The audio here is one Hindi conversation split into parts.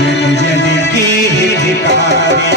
जन जन के हितकारी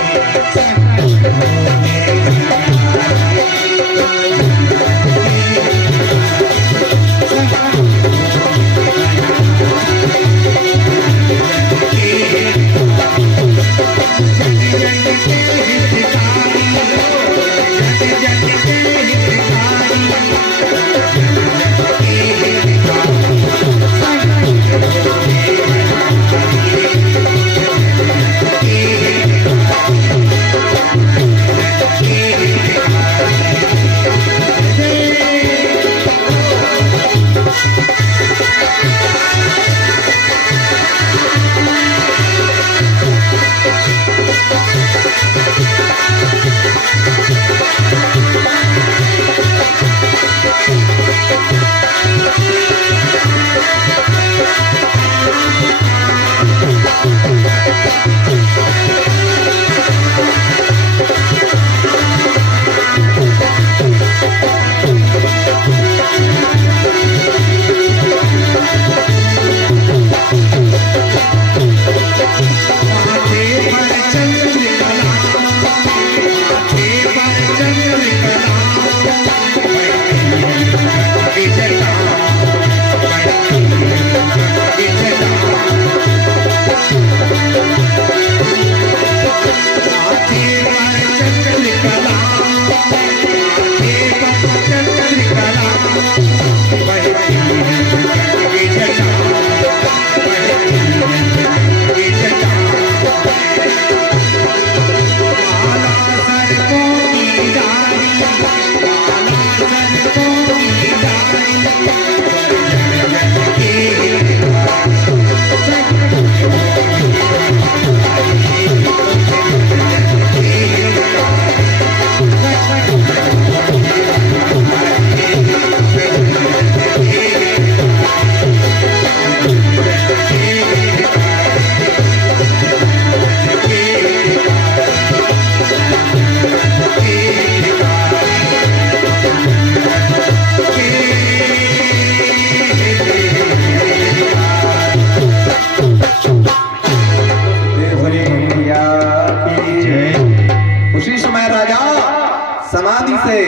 समाधि से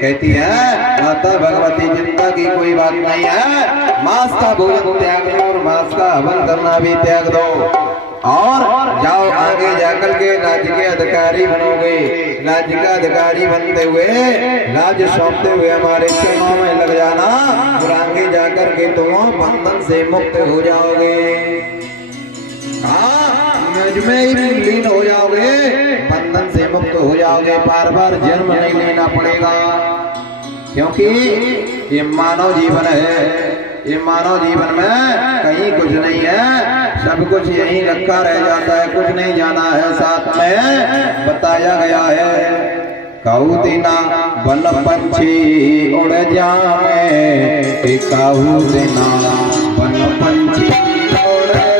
कहती है माता भगवती चिंता की कोई बात नहीं है, मांस का भोजन त्याग दो और मांस का हवन करना भी त्याग दो और जाओ आगे जाकर के राज्य के अधिकारी बनोगे। राज्य का अधिकारी बनते हुए राज्य सौंपते हुए हमारे चरणों में लग जाना और आगे जाकर के तुम बंधन से मुक्त हो जाओगे। मुझ में ही लीन हो जाओगे, बंधन से मुक्त हो जाओगे, बार बार जन्म नहीं लेना पड़ेगा। क्योंकि ये मानव जीवन है, ये मानव जीवन में कहीं कुछ नहीं है, सब कुछ यहीं रखा रह जाता है, कुछ नहीं जाना है। साथ में बताया गया है काऊ दिना वन पंछी उड़ जाए, काऊ दिना वन पंछी उड़ जाए,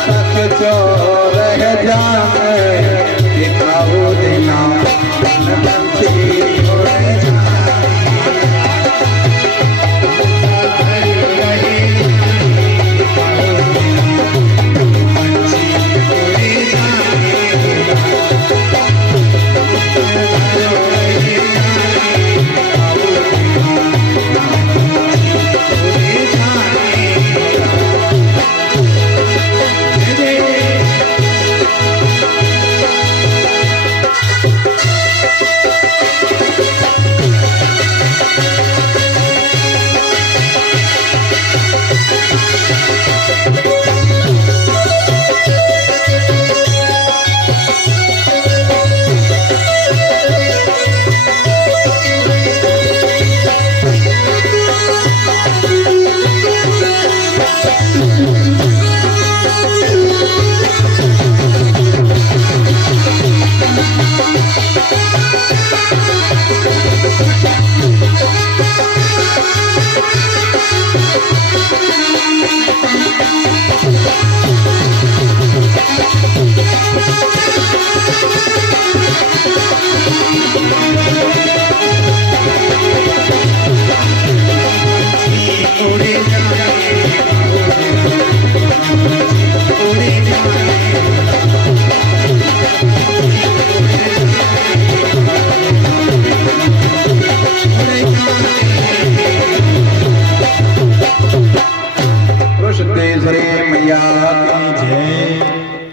सक चोर जाने दिखाओ देना पंछी उड़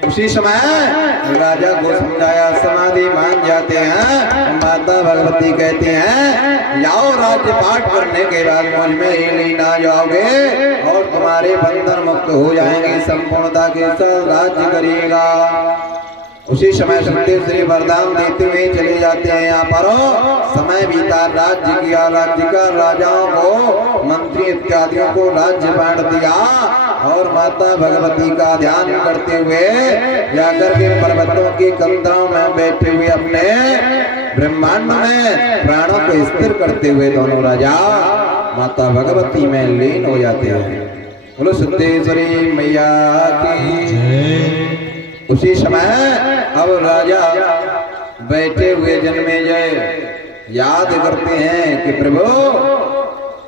उसी समय राजा को समझाया, समाधि मान जाते हैं। माता भगवती कहती हैं जाओ राज्य पाठ करने के बाद मुझ में ही लीन आ जाओगे और तुम्हारे बंधन मुक्त हो जाएंगे, संपूर्णता के साथ राज्य करिएगा। उसी समय सुखदेव श्री वरदान देते हुए चले जाते हैं। यहाँ पर समय बीता, राज्य किया, राज्य का राजाओं को, मंत्री इत्यादियों को राज्य बांट दिया और माता भगवती का ध्यान करते हुए जाकर के पर्वतों की कंधों में बैठे हुए अपने ब्रह्मांड में प्राणों को स्थिर करते हुए दोनों राजा माता भगवती में लीन हो जाते हैं। बोलो सिद्धेश्वरी मैया की। उसी समय अब राजा बैठे हुए जन्मेजय याद करते हैं कि प्रभु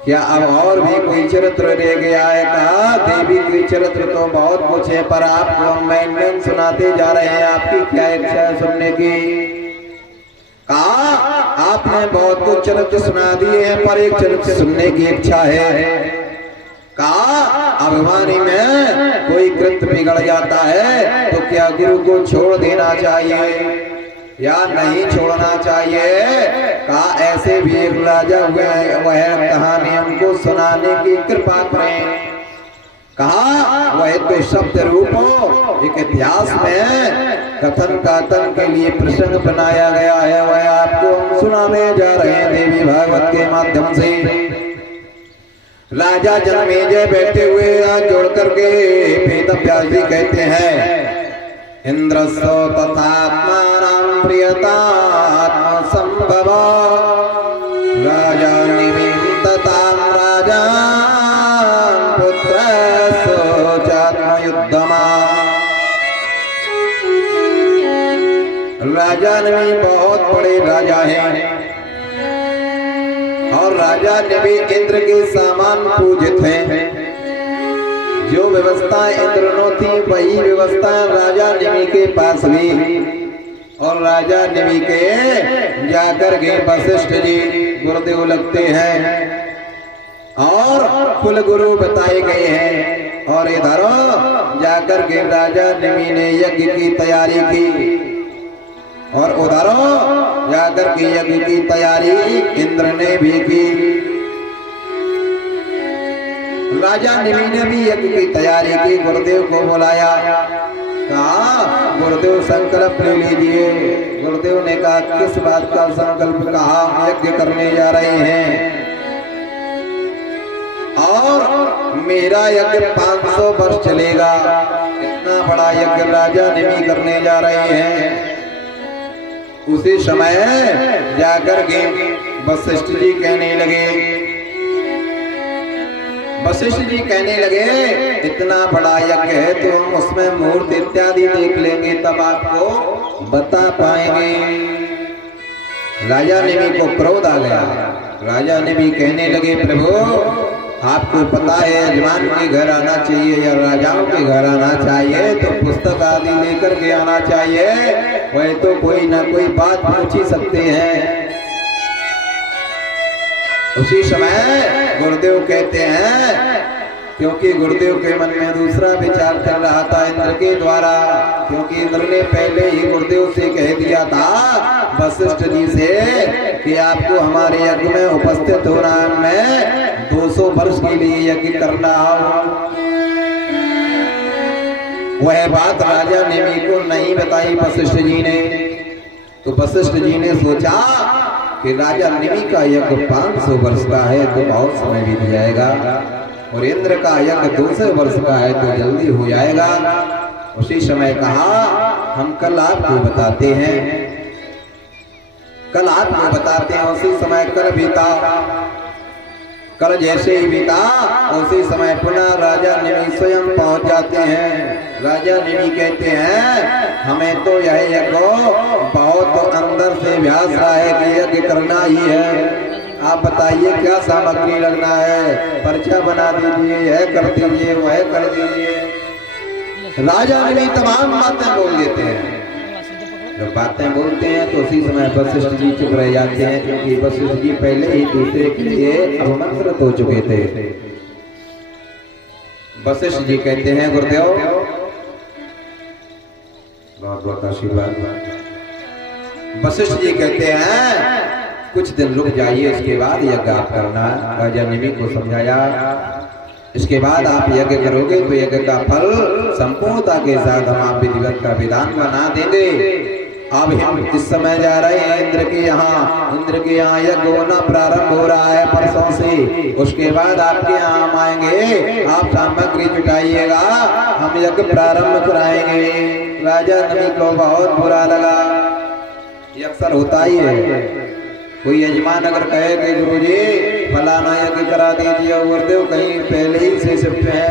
क्या अब और भी कोई चरित्र रह गया है? कहा देवी के चरित्र तो बहुत कुछ है, पर आपको मैं सुनाते जा रहे हैं, आपकी क्या इच्छा है सुनने की? कहा आपने बहुत कुछ चरित्र सुना दिए हैं, पर एक चरित्र सुनने की इच्छा है। कहा अभिमानी में कोई कृत्य बिगड़ जाता है तो क्या गुरु को छोड़ देना चाहिए या नहीं छोड़ना चाहिए? कहा ऐसे भी एक राजा हुए हैं, वह कहानी हमको सुनाने की कृपा करें। कहा वह तो शब्द रूप एक इतिहास में कथन कातन के लिए प्रसंग बनाया गया है, वह आपको हम सुनाने जा रहे हैं देवी भागवत के माध्यम से। राजा जन्मेजय बैठे हुए हाथ जोड़ करके वेद व्यास जी कहते हैं इंद्रसो तथात्मानां प्रियतात्म संभव राजा निमित्ततां राजा पुत्रसो चात्मयुद्धमा। राजा नवी बहुत बड़े राजा हैं और राजा ने भी इंद्र के सामान पूजित हैं। जो व्यवस्था इंद्र ने थी वही व्यवस्था राजा निमि के पास भी, और राजा निमि के जाकर के वशिष्ठ जी गुरुदेव लगते हैं और कुल गुरु बताए गए हैं। और इधर जाकर के राजा निमि ने यज्ञ की तैयारी की और उधर जाकर के यज्ञ की तैयारी इंद्र ने भी की। राजा निमि ने भी यज्ञ की तैयारी की, गुरुदेव को बुलाया, कहा गुरुदेव संकल्प ले लीजिए। गुरुदेव ने कहा किस बात का संकल्प? कहा यज्ञ करने जा रहे हैं और मेरा यज्ञ 500 वर्ष चलेगा। इतना बड़ा यज्ञ राजा निमि करने जा रहे हैं। उसी समय जाकर के वशिष्ठ जी कहने लगे वशिष्ठ जी कहने लगे इतना बड़ा यज्ञ है तो हम उसमें मूर्त इत्यादि देख लेंगे तब आपको बता पाएंगे। राजा नेमी को क्रोध आ गया। राजा नेमी कहने लगे प्रभु आपको पता है यजमान के घर आना चाहिए या राजाओं के घर आना चाहिए तो पुस्तक आदि लेकर के आना चाहिए, वह तो कोई ना कोई बात पूछ ही सकते हैं। उसी समय गुरुदेव कहते हैं, क्योंकि गुरुदेव के मन में दूसरा विचार चल रहा था इंद्र के द्वारा, क्योंकि इंद्र ने पहले ही गुरुदेव से कह दिया था वशिष्ठ जी से कि आपको हमारे यज्ञ में उपस्थित होना है, 200 वर्ष के लिए यज्ञ करना हो। वह बात राजा नेमी को नहीं बताई वशिष्ठ जी ने। तो वशिष्ठ जी ने सोचा कि राजा नेमी का यज्ञ 500 वर्ष का है तो बहुत समय बीत जाएगा, और इंद्र का यज्ञ 200 वर्ष का है तो जल्दी हो जाएगा। उसी समय कहा हम कल आपको बताते हैं, कल आपको बताते हैं। उसी समय कल बीता। कल जैसे ही बीता उसी समय पुनः राजा नेमी स्वयं पहुंच जाते हैं। राजा नेमी कहते हैं हमें तो यह यज्ञ बहुत अंदर से अभ्यास रहा है कि यज्ञ करना ही है। आप बताइए क्या सामग्री लगना है, पर्चा बना दीजिए, यह कर दीजिए, वह कर दीजिए। राजा नेमी तमाम बातें बोल देते हैं। जब बातें बोलते हैं तो उसी समय वशिष्ठ जी चुप रह जाते हैं, क्योंकि वशिष्ठ जी पहले ही दूसरे के लिए अवमंत्रित हो चुके थे। वशिष्ठ जी कहते हैं गुरुदेव बहुत बहुत आशीर्वाद। वशिष्ठ जी कहते हैं कुछ दिन रुक जाइए, इसके बाद यज्ञ आप करना। राजा नेमी को समझाया इसके बाद आप यज्ञ करोगे तो यज्ञ का फल संपूर्णता के साथ हम आप विधिवत का विधान बना देंगे। अब हम इस समय जा रहे हैं इंद्र के यहाँ यज्ञ होना प्रारंभ हो रहा है परसों से। उसके बाद आपके यहाँ हम आएंगे, आप सामग्री जुटाइएगा, हम यज्ञ प्रारंभ कराएंगे। राजा नेमी को बहुत बुरा लगा। ये अक्सर होता ही है, कोई यजमान अगर कहे कि गुरुजी फलाना यज्ञ करा दीजिए, गुरुदेव कहीं पहले ही से शिफ्ट है,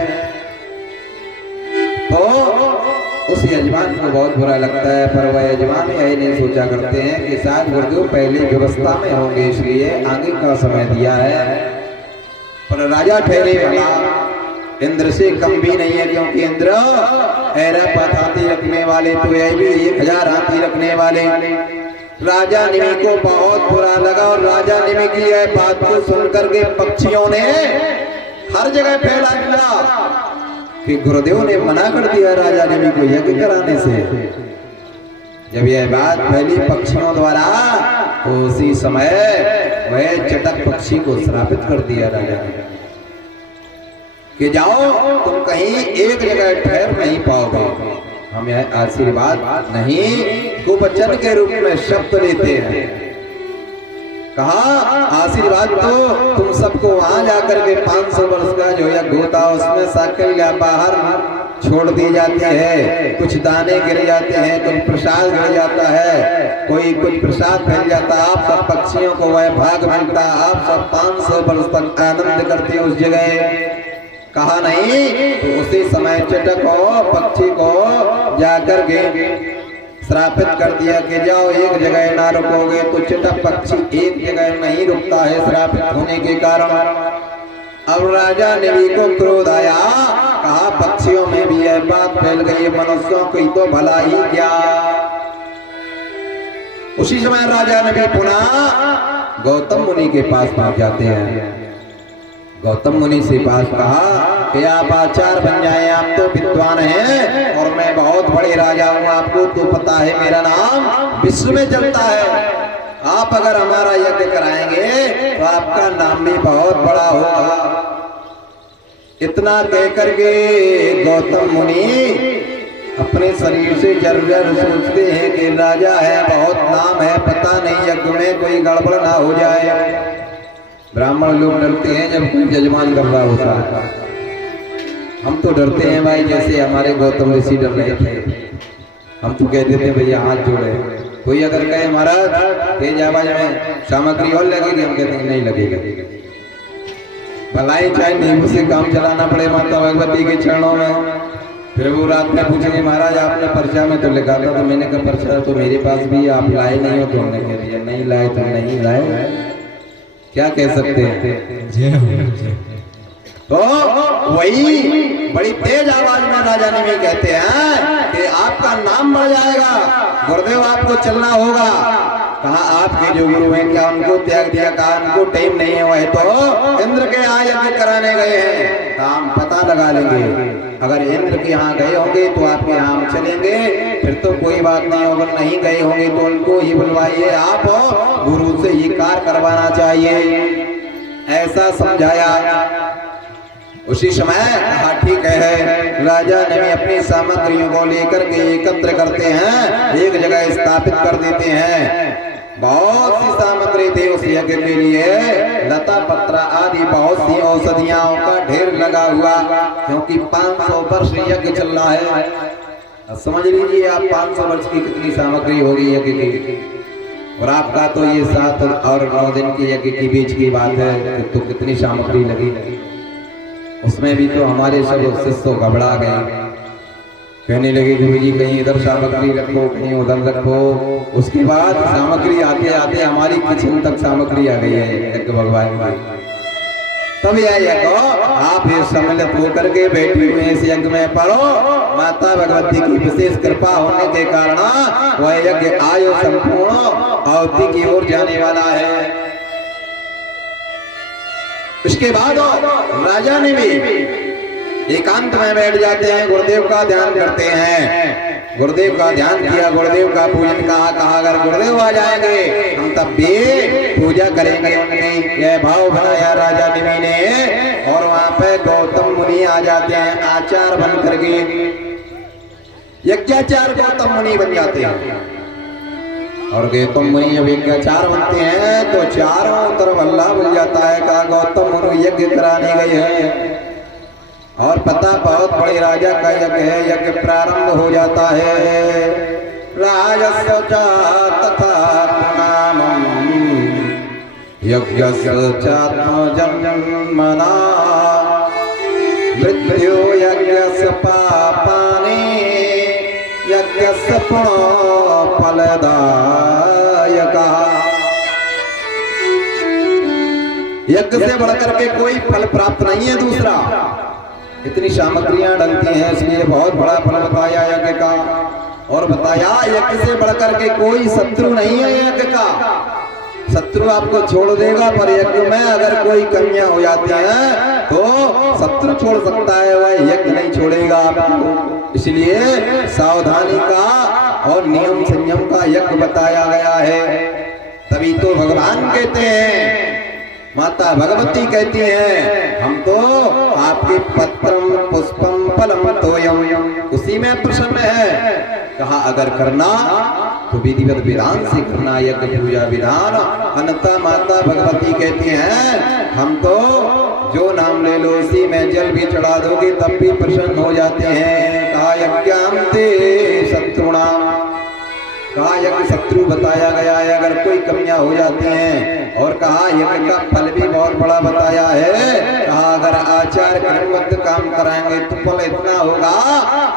तो उस यजमान को बहुत बुरा लगता है। पर वह यजमान यही नहीं सोचा करते हैं कि शायद गुरुदेव पहले व्यवस्था में होंगे इसलिए आगे का समय दिया है। पर राजा ठहरे वाला इंद्र से कम भी नहीं है, क्योंकि इंद्र ऐरावत हाथी रखने वाले तो यह भी 1000 हाथी रखने वाले। राजा नेमी को बहुत बुरा लगा, और राजा नेमी की यह बात को सुनकर के पक्षियों ने हर जगह फैला दिया कि गुरुदेव ने मना कर दिया राजा नेमी को यज्ञ कराने से। जब यह बात फैली पक्षियों द्वारा तो उसी समय वह चटक पक्षी को श्रापित कर दिया राजा ने कि जाओ तुम कहीं एक जगह ठहर नहीं पाओगे। हम यह आशीर्वाद नहीं को वचन के रूप में शब्द लेते हैं। कहा आशीर्वाद तो तुम सबको वहां जाकर के 500 वर्ष का जो यज्ञ होता है उसमें साकल्या बाहर छोड़ दी जाती है, कुछ दाने गिर जाते हैं, कुछ प्रसाद गिर जाता है, कोई कुछ प्रसाद फैल जाता है, आप सब पक्षियों को वह भाग मिलता, आप सब 500 वर्ष तक आनंद करते उस जगह। कहा नहीं तो उसी समय चटक को पक्षी को जाकर के श्रापित कर दिया कि जाओ एक जगह ना रुकोगे। तो चटक पक्षी एक जगह नहीं रुकता है श्रापित होने के कारण। अब राजा नेमी को क्रोध आया, कहा पक्षियों में भी यह बात फैल गई, मनुष्यों की तो भला ही क्या। उसी समय राजा नेमी पुनः गौतम मुनि के पास पहुंच जाते हैं। गौतम मुनि से पास कहा कि आप आचार्य बन जाएं, आप तो विद्वान हैं और मैं बहुत बड़े राजा हूं, आपको तो पता है मेरा नाम विश्व में चलता है। आप अगर हमारा यज्ञ कराएंगे तो आपका नाम भी बहुत बड़ा होगा। इतना कहकर के गौतम मुनि अपने शरीर से जर्जर सोचते हैं कि राजा है, बहुत नाम है, पता नहीं यज्ञ में कोई गड़बड़ ना हो जाए। ब्राह्मण लोग डरते हैं जब कोई यजमान कर रहा होता है। हम तो डरते हैं भाई, जैसे हमारे गौतम ऋषि डर रहे थे। हम तो कहते थे भैया हाथ जोड़े। कोई अगर कहे महाराज तेज आवाज में सामग्री और लगेगी, हम कहते हैं नहीं लगेगा। भलाई चाहे नींबू से काम चलाना पड़े माता भगवती के चरणों में। फिर वो रात में पूछेंगे महाराज आपने पर्चा में तो लिखा था, तो मैंने कहा पर्चा तो मेरे पास भी, आप लाए नहीं हो। तो हमने कह दिया नहीं लाए तो नहीं लाए, क्या कह सकते हैं। तो वही बड़ी तेज आवाज में राजा ने भी कहते हैं कि आपका नाम बढ़ जाएगा, गुरुदेव आपको चलना होगा। कहा आपके जो गुरु हैं क्या उनको त्याग दिया? कहा उनको टाइम नहीं है, वह तो इंद्र के यहाँ यज्ञ कराने गए हैं। हम पता लगा लेंगे, अगर इंद्र के यहाँ गए होंगे तो आपके यहाँ हम चलेंगे, फिर तो कोई बात नहीं। अगर नहीं गए होंगे तो उनको ही बुलवाइए, आप गुरु से ये कार्य करवाना चाहिए, ऐसा समझाया। उसी समय कहा ठीक है। राजा ने भी अपनी सामग्रियों को लेकर के एकत्र करते हैं, एक जगह स्थापित कर देते हैं। बहुत सी सामग्री थी उस यज्ञ के लिए, लता पत्र आदि बहुत सी औषधियों का ढेर लगा हुआ, क्योंकि 500 वर्ष यज्ञ चल रहा है। समझ लीजिए आप 500 वर्ष की कितनी सामग्री होगी यज्ञ की। और आपका तो ये 7 और 9 दिन के यज्ञ के बीच की बात है, तो कितनी सामग्री लगी। उसमें भी तो हमारे सब शिष्य घबरा गए, कहने लगे गुरु जी कहीं इधर सामग्री रखो, कहीं उधर रखो। उसके बाद सामग्री आते आते हमारी किचन तक सामग्री आ गई है यज्ञ भगवान की। तब यह यज्ञ आप सम्मिलित होकर के बैठे हुए इस यज्ञ में पढ़ो। माता भगवती की विशेष कृपा होने के कारण वह यज्ञ आयु संपूर्ण आहुति की ओर जाने वाला है। उसके बाद राजा ने भी एकांत में बैठ जाते हैं, गुरुदेव का ध्यान करते हैं। गुरुदेव का ध्यान किया, गुरुदेव का पूजन कहा अगर गुरुदेव आ जाएंगे हम तब भी पूजा करेंगे। उन्होंने यह भाव बनाया राजा निमि ने। और वहां पे गौतम मुनि आ जाते हैं आचार बन करके, यज्ञाचार गौतम मुनि बन जाते हैं। और गौतम मुनि जब यज्ञाचार बनते हैं तो चारों तरफ हल्ला मिल जाता है, कहा गौतम मुनि यज्ञ कराने गए हैं। और पता बहुत बड़े राजा का यज्ञ है, यज्ञ प्रारंभ हो जाता है। राजस्य च तथा नामं यज्ञस्य चात्मजन्मना मृत्यो यज्ञस्य पापानि यज्ञस्य पुनः फलदायकः। यज्ञ से बढ़कर के कोई फल प्राप्त नहीं है दूसरा। इतनी सामग्रियां डलती हैं, इसलिए बहुत बड़ा फल बताया यज्ञ का। और बताया यज्ञ से बढ़कर के कोई शत्रु नहीं है यज्ञ का। शत्रु आपको छोड़ देगा, पर यज्ञ में अगर कोई कमियां हो जाती हैं तो शत्रु छोड़ सकता है, वह यज्ञ नहीं छोड़ेगा आपको। इसलिए सावधानी का और नियम संयम का यज्ञ बताया गया है। तभी तो भगवान कहते हैं, माता भगवती कहती हैं, हम तो आपके पत्रम पुष्पम फलम तोयम उसी में प्रसन्न है। कहा अगर करना तो विधिवत विधान से करना, यज्ञ पूजा विधान। अनंता माता भगवती कहती हैं, हम तो जो नाम ले लो उसी में जल भी चढ़ा दोगे तब भी प्रसन्न हो जाते हैं। कहा यज्ञान्ते शत्रुणाम, कहा यज्ञ शत्रु बताया गया है अगर कोई कमियां हो जाती हैं। और कहा यज्ञ का फल भी बहुत बड़ा बताया है। कहा अगर आचार कर्मवत काम कराएंगे तो फल इतना होगा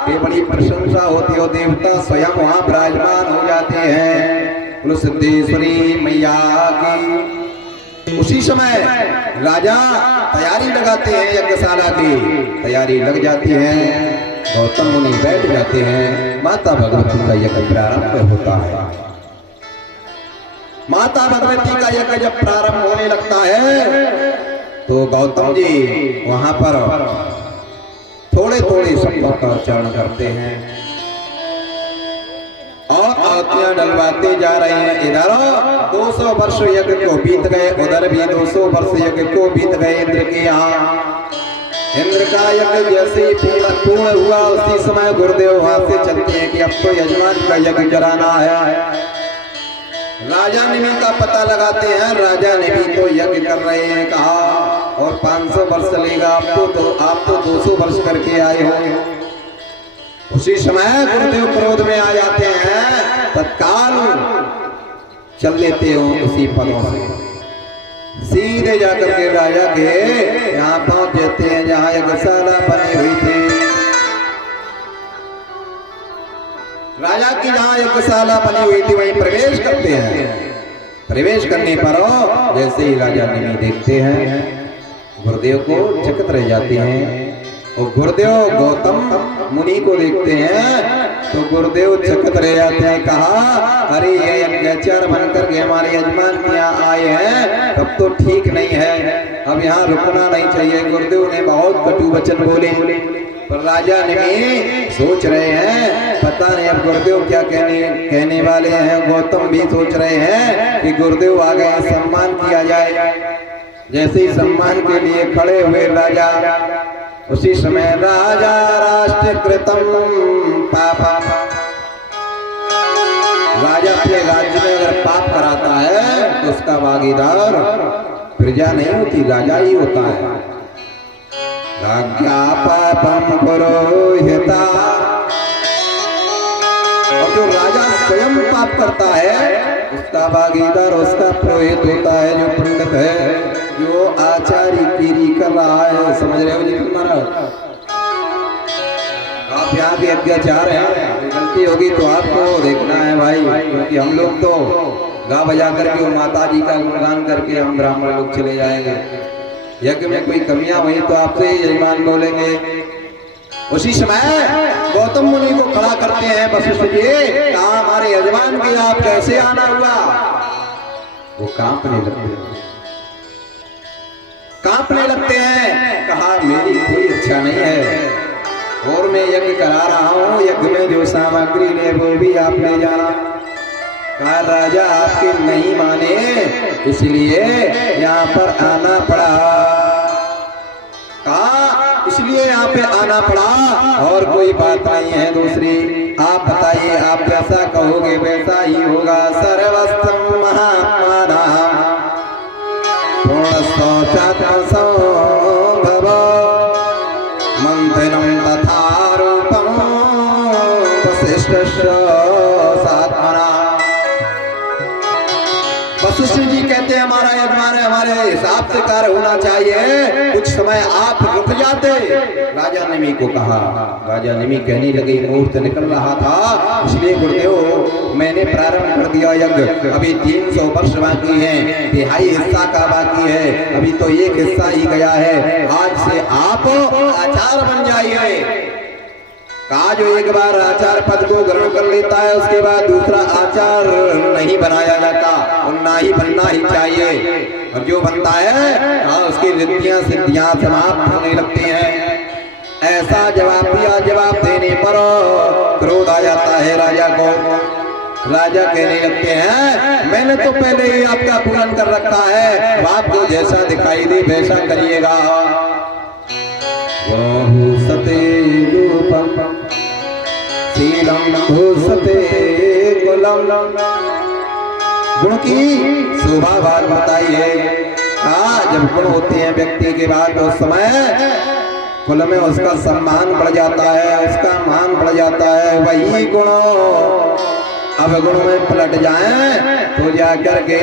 कि बड़ी प्रशंसा होती हो, देवता स्वयं वहां विराजमान हो जाते हैं। सिद्धेश्वरी मैया की। उसी समय राजा तैयारी लगाते हैं, यज्ञशाला की तैयारी लग जाती है। गौतम मुनि बैठ जाते हैं, माता भगवती का यज्ञ प्रारंभ होता है। माता भगवती का यज्ञ जब प्रारंभ होने लगता है तो गौतम जी वहां पर थोड़े थोड़े शब्दों का उच्चारण करते हैं और आहुतियां डलवाते जा रहे हैं। इधर 200 वर्ष यज्ञ को बीत गए, उधर भी 200 वर्ष यज्ञ को बीत गए इंद्र के यहाँ। इंद्र का यज्ञ जैसे पूर्ण हुआ उसी समय गुरुदेव वहां से चलते हैं कि अब तो यजमान का यज्ञ कराना है। राजा निमि का पता लगाते हैं, राजा निमि तो यज्ञ कर रहे हैं। कहा और 500 वर्ष चलेगा, आप तो 200 वर्ष करके आए हो। उसी समय गुरुदेव क्रोध में आ जाते हैं, तत्काल चल लेते हो उसी पदों से। सीधे जाकर के राजा के यहाँ पहुंच जाते हैं जहाँ यज्ञशाला बनी हुई थी। राजा की जहाँ यज्ञशाला बनी हुई थी वहीं प्रवेश करते हैं। प्रवेश करने पर जैसे ही राजा निमि देखते हैं गुरुदेव को चकित रह जाते हैं। और गुरुदेव गौतम मुनि को देखते हैं तो गुरुदेव चकित रह जाते हैं। कहा अरे ये यज्ञाचार्य बनकर के हमारे यजमान के यहाँ आए हैं, तब तो ठीक नहीं है, अब यहाँ रुकना नहीं चाहिए। गुरुदेव ने बहुत कटु वचन बोले पर राजा निमि सोच रहे हैं पता नहीं अब गुरुदेव क्या कहने वाले हैं। गौतम भी सोच रहे हैं कि गुरुदेव आ गए, सम्मान किया जाए। जैसे ही सम्मान के लिए खड़े हुए राजा, उसी समय राजा राष्ट्रकृतम पापा, राजा अपने राज्य में अगर पाप कराता है तो उसका भागीदार प्रजा नहीं होती, राजा ही होता है। राज्ञा पापम पुरोहिता, और जो राजा स्वयं पाप करता है उसका भागीदार उसका पुरोहित होता है, जो पंडित है, जो आचार्य गिरी कर रहा है। समझ रहे हो जी महाराज? आप यहाँ भी अत्याचार है, गलती होगी तो आपको देखना है भाई, क्योंकि हम लोग तो गा बजा करके माता जी का गुणगान करके हम ब्राह्मण लोग चले जाएंगे। यज्ञ में कोई कमियां हुई तो आपसे यजमान बोलेंगे। उसी समय गौतम मुनि को खड़ा करते हैं वशिष्ठ जी, कहा हमारे यजमान के आप कैसे आना हुआ? वो कांपने लगते हैं, कांपने लगते हैं। कहा मेरी कोई इच्छा नहीं है और मैं यज्ञ करा रहा हूँ, यज्ञ में जो सामग्री ले वो भी आप ले जाना। कहा राजा आपके नहीं माने इसलिए यहाँ पर आना पड़ा। कहा इसलिए यहाँ पे आना पड़ा और कोई बात नहीं है दूसरी। आप बताइए, आप जैसा कहोगे वैसा ही होगा। सर्वस्तम महात्मा पूर्णस्तोचात्मसंभव मंथनम तथा रूपम वसिष्ठस्य सात्मना। वशिष्ठ जी कहते हैं हमारा यजमान है, हमारे हिसाब से कार्य होना चाहिए, कुछ समय आप रुक जाते। राजा निमि को कहा, राजा निमि कहने लगे मुहूर्त निकल रहा था इसलिए गुरुदेव मैंने प्रारंभ कर दिया यज्ञ, अभी 300 वर्ष बाकी है, तिहाई हिस्सा का बाकी है, अभी तो एक हिस्सा ही गया है। आज से आप आचार्य बन जाइए। कहा जो एक बार आचार्य पद को ग्रहण कर लेता है उसके बाद दूसरा आचार्य नहीं बनाया जाता और ना ही बनना ही चाहिए, और जो बनता है उसकी रिद्धियां सिद्धियां समाप्त होने लगती हैं। ऐसा जवाब दिया, जवाब देने पर क्रोध आ जाता है राजा को। राजा कहने लगते हैं मैंने तो पहले ही आपका पूर्ण कर रखा है, आपको जैसा दिखाई दे वैसा करिएगा। सते रूपम शीलम भूषते कुलम, गुण की शोभा बात बताइए। जब गुण होते हैं व्यक्ति के बाद उस समय कुल में उसका सम्मान बढ़ जाता है, उसका मान बढ़ जाता है। वही गुण अब गुण में पलट जाएं तो जाकर के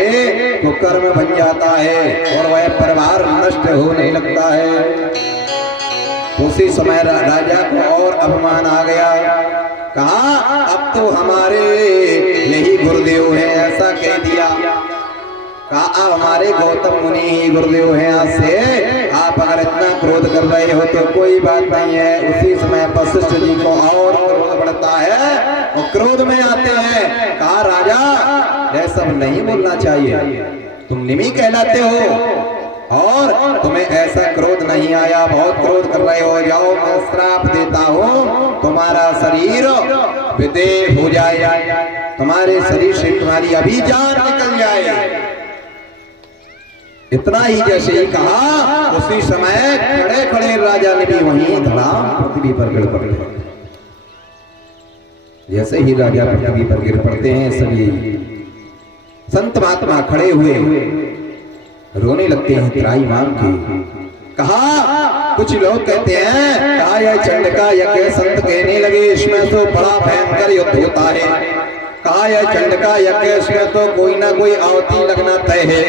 कुकर्म बन जाता है और वह परिवार नष्ट होने लगता है। उसी समय राजा को और अपमान आ गया। कहा अब तो हमारे यही गुरुदेव हैं, ऐसा कह दिया। कहा अब हमारे गौतम मुनि ही गुरुदेव हैं, आज से आप अगर इतना क्रोध कर रहे हो तो कोई बात नहीं है। उसी समय वशिष्ठ जी को और क्रोध बढ़ता है और क्रोध में आते हैं। कहा राजा यह सब नहीं बोलना चाहिए, तुम निमि कहलाते हो और तुम्हें ऐसा क्रोध नहीं आया, बहुत क्रोध कर रहे हो। जाओ मैं श्राप देता हूँ, तुम्हारा शरीर विदेह हो जाए, तुम्हारे शरीर से तुम्हारी अभी जान निकल जाए। इतना ही जैसे ही कहा उसी समय खड़े खड़े राजा ने भी वहीं धड़ाम पृथ्वी पर गिर पड़े। जैसे ही राजा पृथ्वी पर गिर पड़ते हैं सभी संत महात्मा खड़े हुए रोने लगते हैं त्राही मांग के। कहा कुछ लोग कहते हैं कहा यह चंड का यज्ञ, संत कहने लगे इसमें तो बड़ा भयंकर युद्ध होता है। कहा यह चंड का यज्ञ, इसमें तो कोई ना कोई आहुति लगना तय है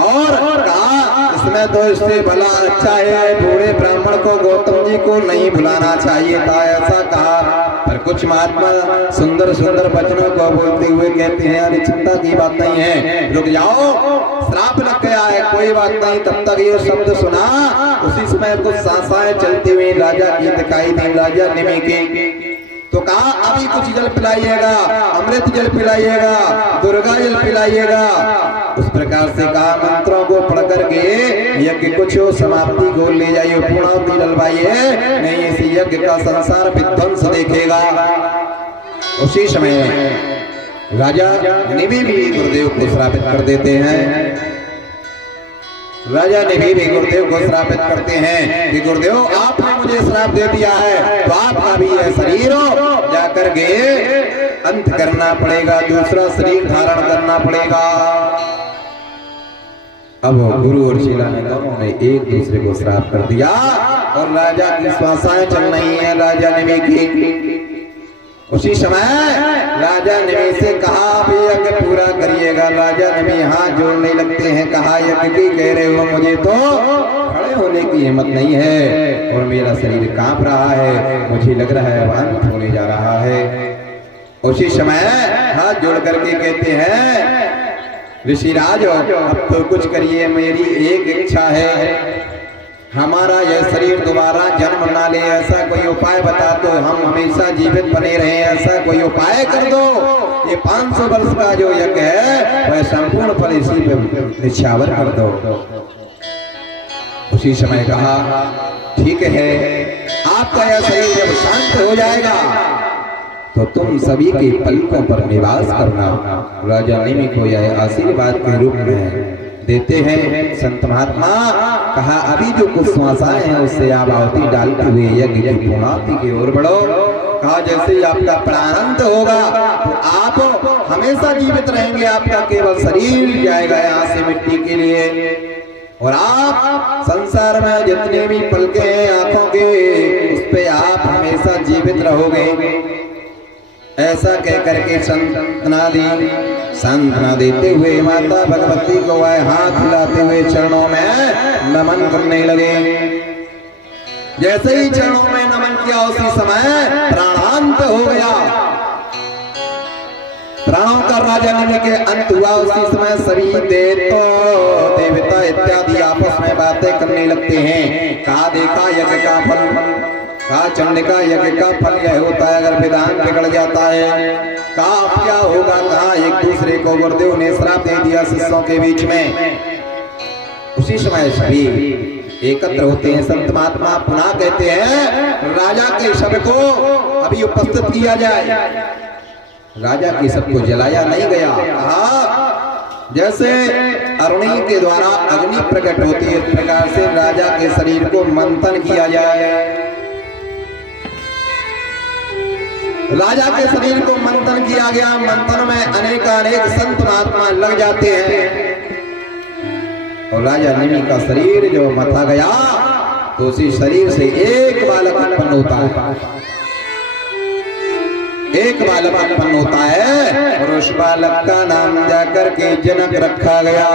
और कहा इसमें तो इससे भला अच्छा है बूढ़े ब्राह्मण को गौतम जी को नहीं भुलाना चाहिए था, ऐसा कहा। पर कुछ महात्मा सुंदर सुंदर वचनों को बोलते हुए कहते हैं अरे चिंता की बात नहीं है, रुक जाओ, श्राप लग गया है, कोई बात नहीं। तब तक ये शब्द सुना, उसी समय कुछ सांसाएं चलती हुई राजा की दिखाई दी, राजा निमि की। तो कहा अभी कुछ जल पिलाइएगा, अमृत जल पिलाइएगा, दुर्गा जल पिलाइएगा। उस प्रकार से कहा मंत्रों को पढ़ करके यज्ञ कुछ समाप्ति को ले जाइए, पूर्णाहुति डलवाइए, नहीं इस यज्ञ का संसार विध्वंस देखेगा। उसी समय राजा निमि भी गुरुदेव को श्रापित कर देते हैं। राजा निमि भी गुरुदेव को श्रापित करते हैं कि गुरुदेव आपने मुझे श्राप दे दिया है, तो आपका भी यह शरीर जाकर के अंत करना पड़ेगा, दूसरा शरीर धारण करना पड़ेगा। अब गुरु और चेला ने दोनों ने एक दूसरे को श्राप कर दिया और राजा की श्वासाएं चल रही हैं राजा निमि की। उसी समय राजा निमि से कहा आप यज्ञ पूरा करिएगा। राजा निमि हाथ जोड़ने लगते हैं, कहा यज्ञ की कह रहे हो, मुझे तो खड़े होने की हिम्मत नहीं है और मेरा शरीर कांप रहा है, मुझे लग रहा है अंत होने जा रहा है। उसी समय हाथ जोड़ करके कहते हैं ऋषिराज अब तो कुछ करिए, मेरी एक इच्छा है, हमारा यह शरीर दोबारा जन्म ना ले, ऐसा कोई उपाय बता दो, हम हमेशा जीवित बने रहे, ऐसा कोई उपाय कर दो। ये 500 वर्ष का जो यज्ञ है वह संपूर्ण फल इसी पे निछावर कर दो। उसी समय कहा ठीक है, आपका यह शरीर जब शांत हो जाएगा तो तुम सभी के पलकों पर निवास करना। राजा निमि को यह आशीर्वाद के रूप में देते हैं संत महात्मा। कहा अभी जो कुछ श्वासाएं हैं उससे आप आहुति डालते हुए यज्ञ की पूर्णाहुति की ओर बढ़ो। कहा जैसे ही आपका प्रारंभ होगा तो आप हमेशा जीवित रहेंगे, आपका केवल शरीर जाएगा यहाँ से मिट्टी के लिए और आप संसार में जितने भी पलके हैं आंखों के उस पे आप हमेशा जीवित रहोगे। ऐसा कह करके सांत्वना देते हुए माता भगवती को वह हाथ हिलाते हुए चरणों में नमन करने लगे। जैसे ही चरणों में नमन किया उसी समय प्राणांत हो गया, प्राणों का राजा निमि के अंत हुआ। उसी समय सभी देवता इत्यादि आपस में बातें करने लगते हैं। कहा देखा यज्ञ का फल, कहा चंडिका यज्ञ का फल यह होता है अगर विधान बिगड़ जाता है। कहा अब क्या होगा, कहा एक दूसरे को गुरुदेव ने श्राप दे दिया शिष्यों के बीच में। उसी समय सभी एकत्र होते हैं। संत महात्मा पुनः कहते हैं राजा के शव को अभी उपस्थित किया जाए। राजा के शव को जलाया नहीं गया। कहा जैसे अरुणी के द्वारा अग्नि प्रकट होती है इस प्रकार से राजा के शरीर को मंथन किया जाए। राजा के शरीर को मंथन किया गया। मंथन में अनेक संत महात्मा लग जाते हैं और राजा निमि का शरीर जो मथा गया तो उसी शरीर से एक बालक उत्पन्न होता है, एक बालक उत्पन्न होता है और उस बालक का नाम जाकर के जनक रखा गया।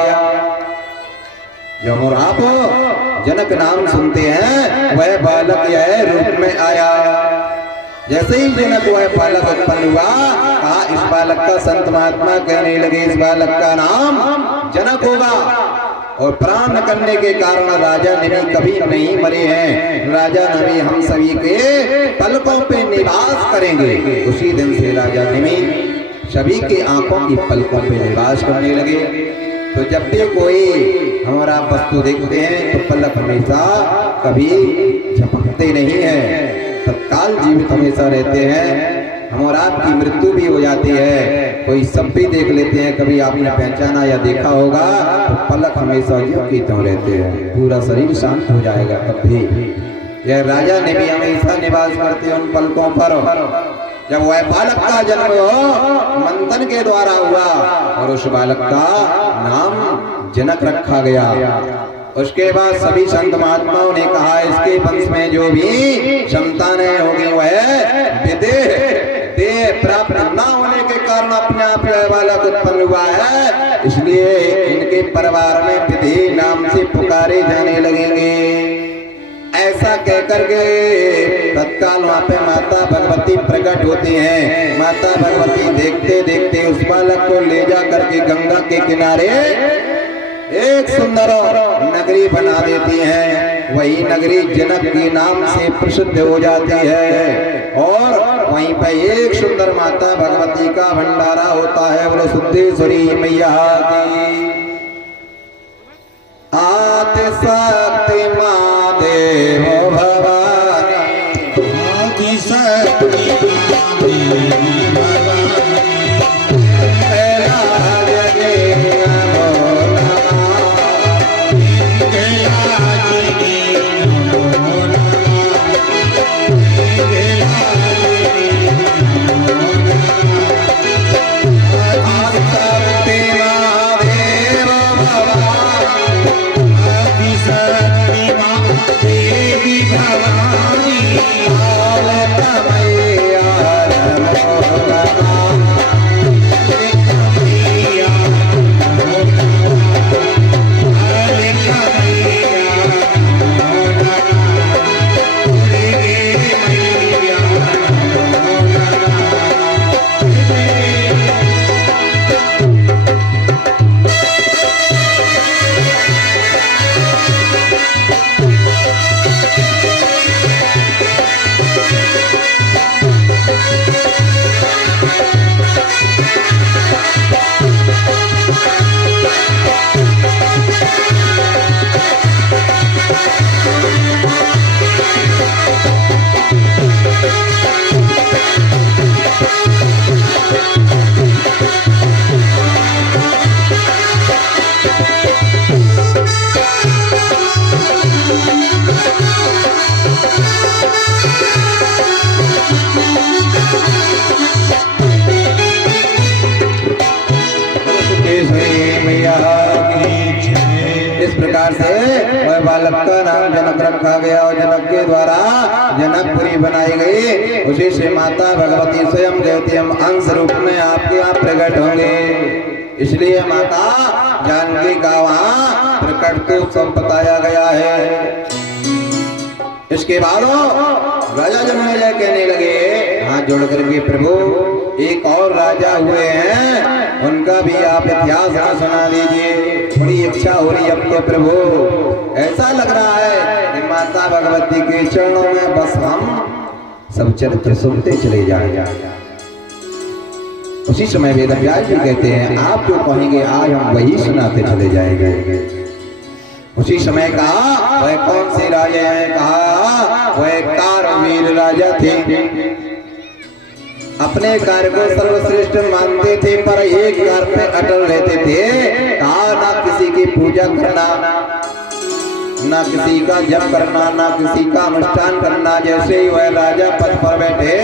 जो आप जनक नाम सुनते हैं वह बालक यह रूप में आया। जैसे ही जनक वह बालक उत्पन्न हुआ, कहा इस बालक का संत महात्मा कहने लगे इस बालक का नाम जनक होगा। और प्राण करने के कारण राजा निमि कभी नहीं मरे हैं। राजा निमि हम सभी के पलकों पे निवास करेंगे। उसी दिन से राजा निमि सभी के आंखों की पलकों पे निवास करने लगे। तो जब भी कोई हमारा वस्तु देखते हैं तो पलक हमेशा कभी झपकते नहीं है, तत्काल जीवित हमेशा रहते हैं। हम और आपकी मृत्यु भी हो जाती है, कोई सब भी देख लेते हैं, कभी आपने पहचाना या देखा होगा तो पलक हमेशा ज्यों की त्यों रहते हैं, पूरा शरीर शांत हो जाएगा। तब भी यह राजा ने भी हमेशा निवास करते हैं उन पलकों पर। जब वह बालक का जन्म मंथन के द्वारा हुआ और उस बालक का नाम जनक रखा गया। उसके बाद सभी संत महात्माओं ने कहा इसके वंश में जो भी संतानें होगी वह देह प्राप्त न होने के कारण अपने आप यह बालक उत्पन्न हुआ है, इसलिए इनके परिवार में कह करके तत्काल वहां पे माता भगवती प्रकट होती हैं। माता भगवती देखते देखते उस बालक को ले जा करके गंगा के किनारे एक सुंदर नगरी बना देती हैं। वही नगरी जनक के नाम से प्रसिद्ध हो जाती है और वहीं पे एक सुंदर माता भगवती का भंडारा होता है। बोलो सिद्धेश्वरी मैया की। आदि शक्ति माँ देव भवानी, आदि शक्ति देवी भवानी, बालक का नाम जनक रखा गया और जनक के द्वारा जनकपुरी बनाई गई। उसी से माता भगवती स्वयं कहती हम अंश रूप में आपके यहाँ प्रकट होंगे। इसलिए माता जानकी का वहाँ प्रकट को सब बताया गया है। इसके बाद राजा जन्मेजय कहने लगे हाथ जोड़ करके प्रभु एक और राजा हुए हैं, उनका भी आप इतिहास सुना दीजिए। बड़ी इच्छा हो रही अब तो प्रभु, ऐसा लग रहा है कि माता भगवती के चरणों में बस हम सब चरित्र सुनते चले जाएंगे। उसी समय वेदव्यास जी कहते हैं आप जो कहेंगे आज हम वही सुनाते चले जाएंगे। उसी समय कहा वह कौन से राजा हैं? कहा वह कारवीर राजा थे। अपने कार्य को सर्वश्रेष्ठ मानते थे पर एक कार्य पे अटल रहते थे। कहा ना किसी की पूजा करना, ना किसी का जप करना, ना किसी का अनुष्ठान करना। जैसे ही वह राजा पद पर बैठे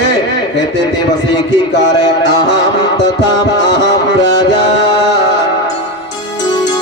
कहते थे बस एक ही कार्य अहम तथा अहम राजा।